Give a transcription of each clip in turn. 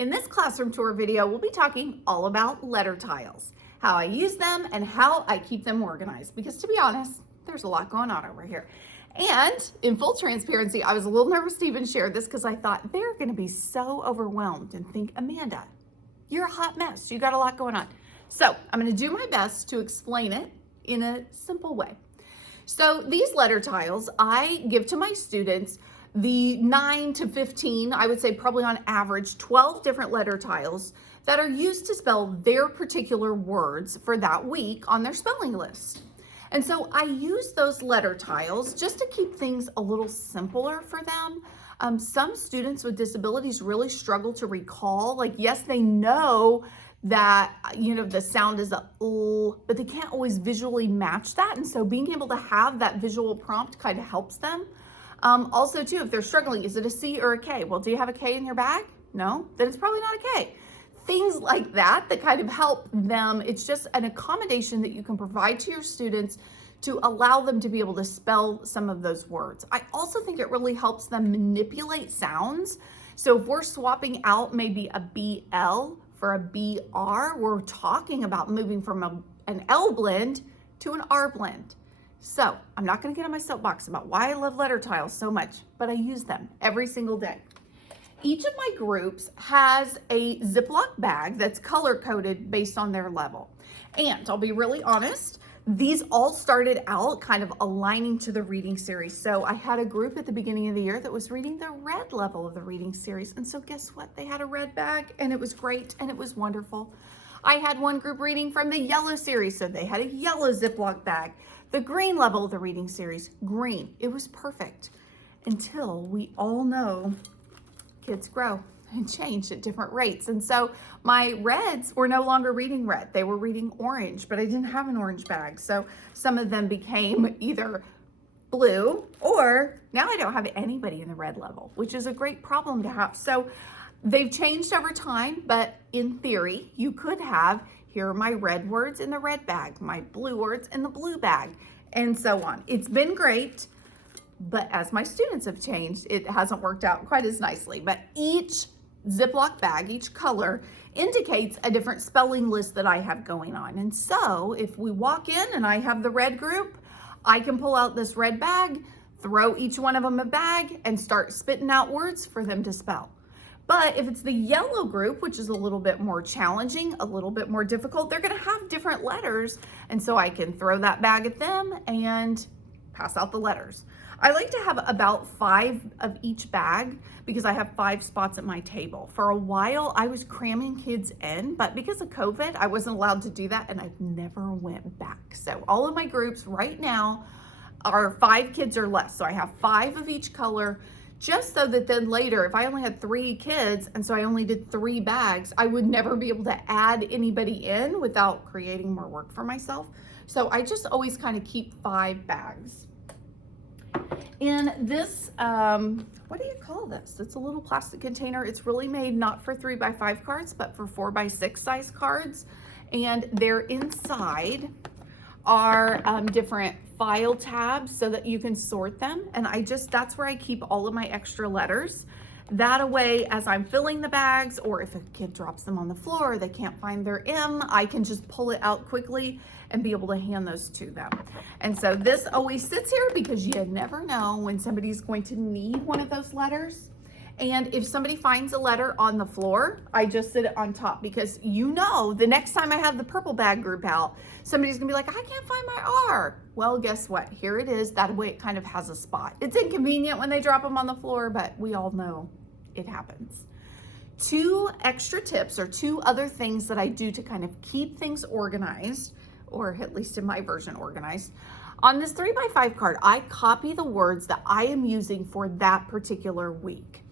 In this classroom tour video, we'll be talking all about letter tiles, how I use them and how I keep them organized, because to be honest, there's a lot going on over here. And in full transparency, I was a little nervous to even share this because I thought they're going to be so overwhelmed and think, Amanda, you're a hot mess. You got a lot going on. So I'm going to do my best to explain it in a simple way. So these letter tiles I give to my students, the 9 to 15, I would say probably on average 12 different letter tiles that are used to spell their particular words for that week on their spelling list. And so I use those letter tiles just to keep things a little simpler for them. Some students with disabilities really struggle to recall, like, yes, they know that, the sound is a L, but they can't always visually match that. And so being able to have that visual prompt kind of helps them. Also too, if they're struggling, is it a C or a K? Well, do you have a K in your bag? No, then it's probably not a K. Things like that kind of help them. It's just an accommodation that you can provide to your students to allow them to be able to spell some of those words. I also think it really helps them manipulate sounds. So if we're swapping out maybe a BL for a BR, we're talking about moving from an L blend to an R blend. So I'm not going to get on my soapbox about why I love letter tiles so much, but I use them every single day. Each of my groups has a Ziploc bag that's color-coded based on their level. And I'll be really honest, these all started out kind of aligning to the reading series. So I had a group at the beginning of the year that was reading the red level of the reading series. And so guess what? They had a red bag and it was great and it was wonderful. I had one group reading from the yellow series, so they had a yellow Ziploc bag. The green level of the reading series, green. It was perfect until we all know kids grow and change at different rates. And so my reds were no longer reading red. They were reading orange, but I didn't have an orange bag. So some of them became either blue or now I don't have anybody in the red level, which is a great problem to have. So they've changed over time, but in theory, you could have, here are my red words in the red bag, my blue words in the blue bag, and so on. It's been great. But as my students have changed, it hasn't worked out quite as nicely. But each Ziploc bag, each color, indicates a different spelling list that I have going on. And so if we walk in and I have the red group, I can pull out this red bag, throw each one of them a bag, and start spitting out words for them to spell. But if it's the yellow group, which is a little bit more challenging, a little bit more difficult, they're going to have different letters. And so I can throw that bag at them and pass out the letters. I like to have about 5 of each bag because I have 5 spots at my table. For a while, I was cramming kids in, but because of COVID, I wasn't allowed to do that and I've never went back. So all of my groups right now are 5 kids or less. So I have 5 of each color, just so that then later, if I only had 3 kids and so I only did 3 bags, I would never be able to add anybody in without creating more work for myself. So I just always kind of keep 5 bags. In this, what do you call this? It's a little plastic container. It's really made not for 3x5 cards, but for 4x6 size cards. And they're inside are different file tabs so that you can sort them. And that's where I keep all of my extra letters. That way, as I'm filling the bags, or if a kid drops them on the floor, they can't find their M, I can just pull it out quickly and be able to hand those to them. And so this always sits here because you never know when somebody's going to need one of those letters. And if somebody finds a letter on the floor, I just sit it on top because the next time I have the purple bag group out, somebody's gonna be like, I can't find my R. Well, guess what? Here it is. That way it kind of has a spot. It's inconvenient when they drop them on the floor, but we all know it happens. 2 extra tips or 2 other things that I do to kind of keep things organized, or at least in my version organized. On this 3x5 card, I copy the words that I am using for that particular week.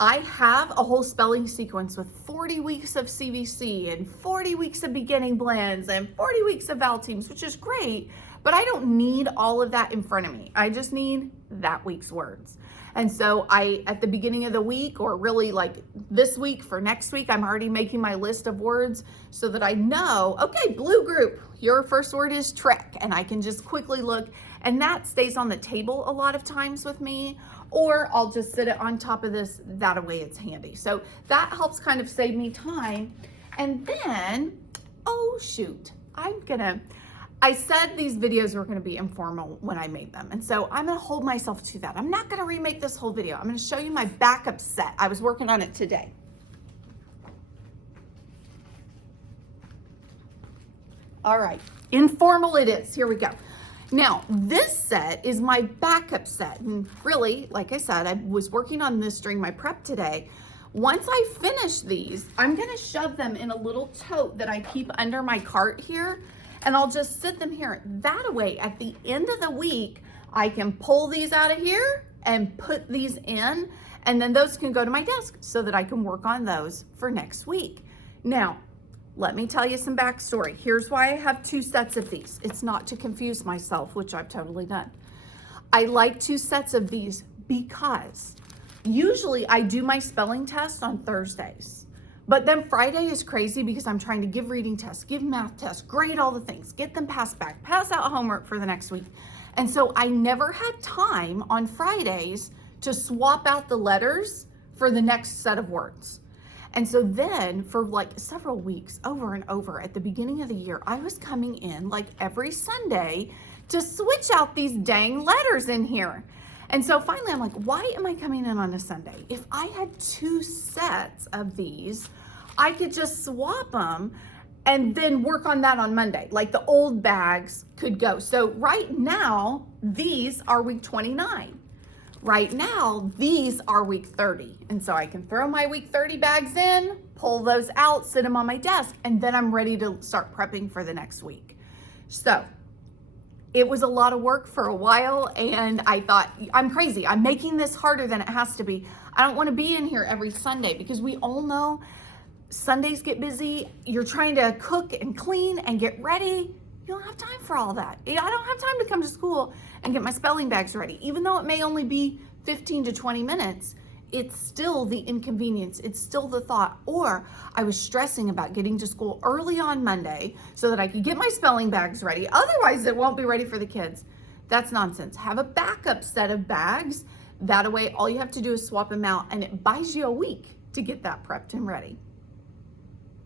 I have a whole spelling sequence with 40 weeks of CVC and 40 weeks of beginning blends and 40 weeks of vowel teams, which is great, but I don't need all of that in front of me. I just need that week's words. And so at the beginning of the week, or really like this week for next week, I'm already making my list of words so that I know, okay, blue group, your first word is trek, and I can just quickly look, and that stays on the table a lot of times with me. or I'll just sit it on top of this. That way it's handy. So that helps kind of save me time. And then, oh shoot, I said these videos were gonna be informal when I made them. And so I'm gonna hold myself to that. I'm not gonna remake this whole video. I'm gonna show you my backup set. I was working on it today. All right, informal it is. Here we go. Now, this set is my backup set. And really, like I said, I was working on this during my prep today. Once I finish these, I'm gonna shove them in a little tote that I keep under my cart here, and I'll just sit them here. That way, at the end of the week, I can pull these out of here and put these in, and then those can go to my desk so that I can work on those for next week. Now, let me tell you some backstory. Here's why I have two sets of these. It's not to confuse myself, which I've totally done. I like two sets of these because usually I do my spelling test on Thursdays, but then Friday is crazy because I'm trying to give reading tests, give math tests, grade all the things, get them passed back, pass out homework for the next week. And so I never had time on Fridays to swap out the letters for the next set of words. And so then for like several weeks over and over at the beginning of the year, I was coming in like every Sunday to switch out these dang letters in here. And so finally I'm like, why am I coming in on a Sunday? If I had two sets of these, I could just swap them and then work on that on Monday. Like the old bags could go. So right now, these are week 29. Right now, these are week 30. And so I can throw my week 30 bags in, pull those out, sit them on my desk, and then I'm ready to start prepping for the next week. So it was a lot of work for a while, and I thought, I'm crazy. I'm making this harder than it has to be. I don't want to be in here every Sunday because we all know Sundays get busy. You're trying to cook and clean and get ready. You don't have time for all that. I don't have time to come to school and get my spelling bags ready. Even though it may only be 15 to 20 minutes, it's still the inconvenience. It's still the thought. Or I was stressing about getting to school early on Monday so that I could get my spelling bags ready. Otherwise, it won't be ready for the kids. That's nonsense. Have a backup set of bags. That way, all you have to do is swap them out, and it buys you a week to get that prepped and ready.